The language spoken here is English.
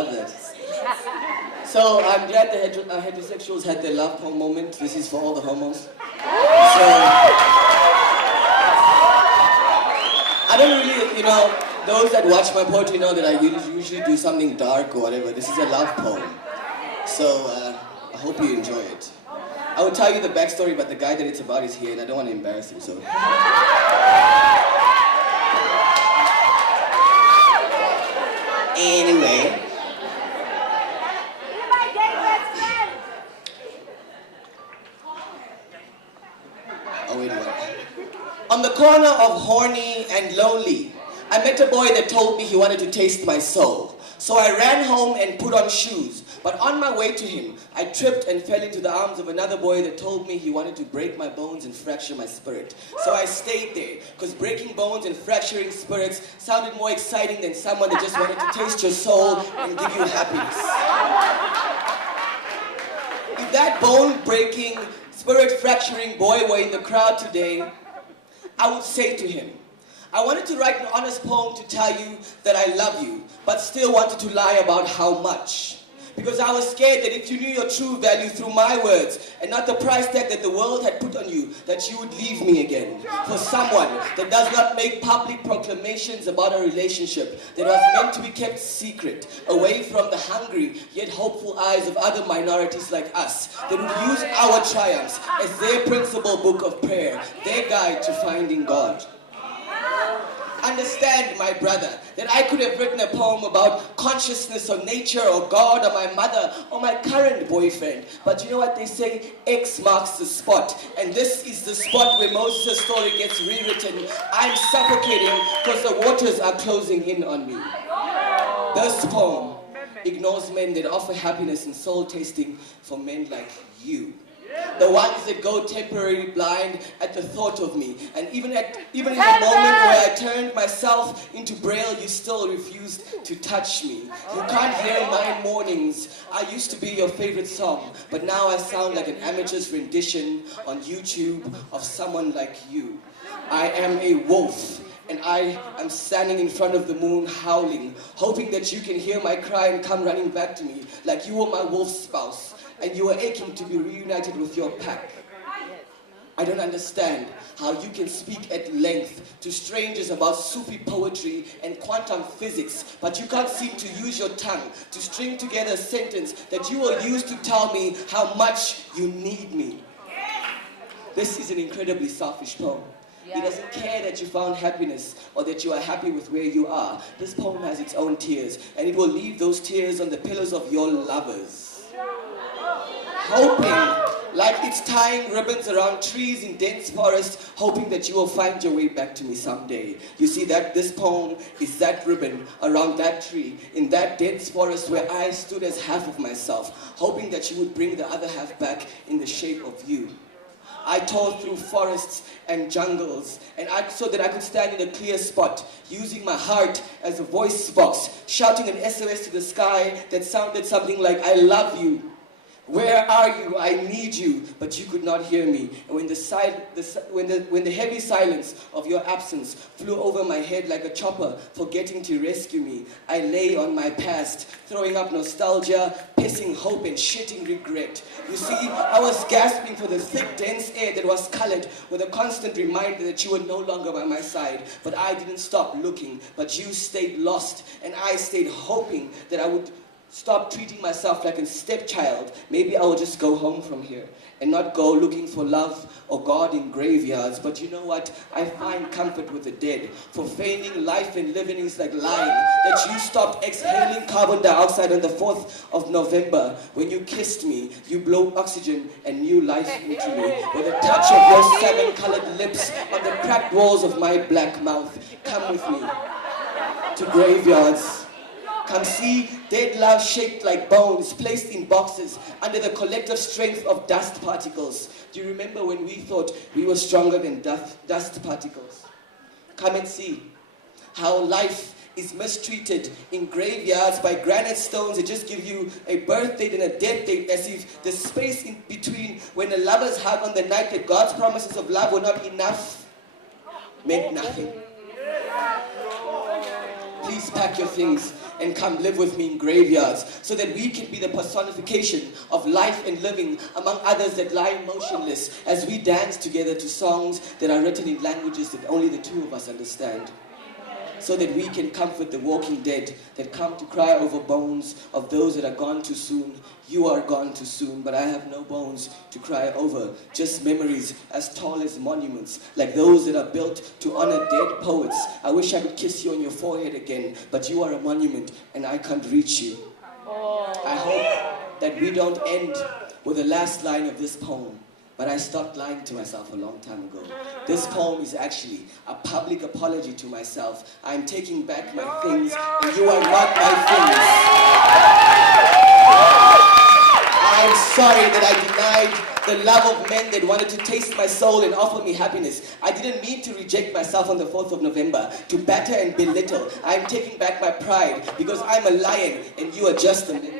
love that. So I'm glad the heterosexuals had their love poem moment. This is for all the homos. So I don't really, those that watch my poetry know that I usually do something dark or whatever. This is a love poem. So I hope you enjoy it. I will tell you the backstory, but the guy that it's about is here and I don't want to embarrass him, so. Anyway. Oh, wait, what? On the corner of Horny and Lonely, I met a boy that told me he wanted to taste my soul. So I ran home and put on shoes. But on my way to him, I tripped and fell into the arms of another boy that told me he wanted to break my bones and fracture my spirit. So I stayed there, because breaking bones and fracturing spirits sounded more exciting than someone that just wanted to taste your soul and give you happiness. If that bone-breaking, spirit-fracturing boy were in the crowd today, I would say to him, I wanted to write an honest poem to tell you that I love you, but still wanted to lie about how much. Because I was scared that if you knew your true value through my words and not the price tag that the world had put on you, that you would leave me again for someone that does not make public proclamations about a relationship that was meant to be kept secret, away from the hungry yet hopeful eyes of other minorities like us, that would use our triumphs as their principal book of prayer, their guide to finding God. Understand, my brother, that I could have written a poem about consciousness or nature or God or my mother or my current boyfriend. But you know what they say? X marks the spot. And this is the spot where Moses' story gets rewritten. I'm suffocating because the waters are closing in on me. This poem ignores men that offer happiness and soul tasting for men like you. The ones that go temporarily blind at the thought of me. And even in the moment where I turned myself into Braille, you still refused to touch me. You can't hear my mornings. I used to be your favorite song, but now I sound like an amateur's rendition on YouTube of someone like you. I am a wolf, and I am standing in front of the moon howling, hoping that you can hear my cry and come running back to me like you were my wolf spouse. And you are aching to be reunited with your pack. I don't understand how you can speak at length to strangers about Sufi poetry and quantum physics, but you can't seem to use your tongue to string together a sentence that you will use to tell me how much you need me. This is an incredibly selfish poem. He doesn't care that you found happiness or that you are happy with where you are. This poem has its own tears, and it will leave those tears on the pillows of your lovers. Hoping, like it's tying ribbons around trees in dense forest, hoping that you will find your way back to me someday. You see that this poem is that ribbon around that tree, in that dense forest where I stood as half of myself, hoping that you would bring the other half back in the shape of you. I tore through forests and jungles, and so that I could stand in a clear spot, using my heart as a voice box, shouting an SOS to the sky that sounded something like, I love you. Where are you? I need you. But you could not hear me. And when the heavy silence of your absence flew over my head like a chopper, forgetting to rescue me, I lay on my past, throwing up nostalgia, pissing hope and shitting regret. You see, I was gasping for the thick, dense air that was colored with a constant reminder that you were no longer by my side. But I didn't stop looking, but you stayed lost, and I stayed hoping that I would stop treating myself like a stepchild. Maybe I will just go home from here and not go looking for love or God in graveyards. But you know what? I find comfort with the dead. For feigning life and living is like lying. That you stopped exhaling carbon dioxide on the 4th of November. When you kissed me, you blew oxygen and new life into me. With a touch of your salmon-colored lips on the cracked walls of my black mouth. Come with me to graveyards. Come see dead love shaped like bones, placed in boxes under the collective strength of dust particles. Do you remember when we thought we were stronger than dust particles? Come and see how life is mistreated in graveyards by granite stones that just give you a birth date and a death date, as if the space in between when the lovers hug on the night that God's promises of love were not enough meant nothing. Please pack your things and come live with me in graveyards, so that we can be the personification of life and living among others that lie motionless as we dance together to songs that are written in languages that only the two of us understand. So that we can comfort the walking dead that come to cry over bones of those that are gone too soon. You are gone too soon, but I have no bones to cry over, just memories as tall as monuments, like those that are built to honor dead poets. I wish I could kiss you on your forehead again, but you are a monument and I can't reach you. I hope that we don't end with the last line of this poem. But I stopped lying to myself a long time ago. This poem is actually a public apology to myself. I'm taking back my things, and you are not my things. I'm sorry that I denied the love of men that wanted to taste my soul and offer me happiness. I didn't mean to reject myself on the 4th of November, to batter and belittle. I'm taking back my pride, because I'm a lion, and you are just a man.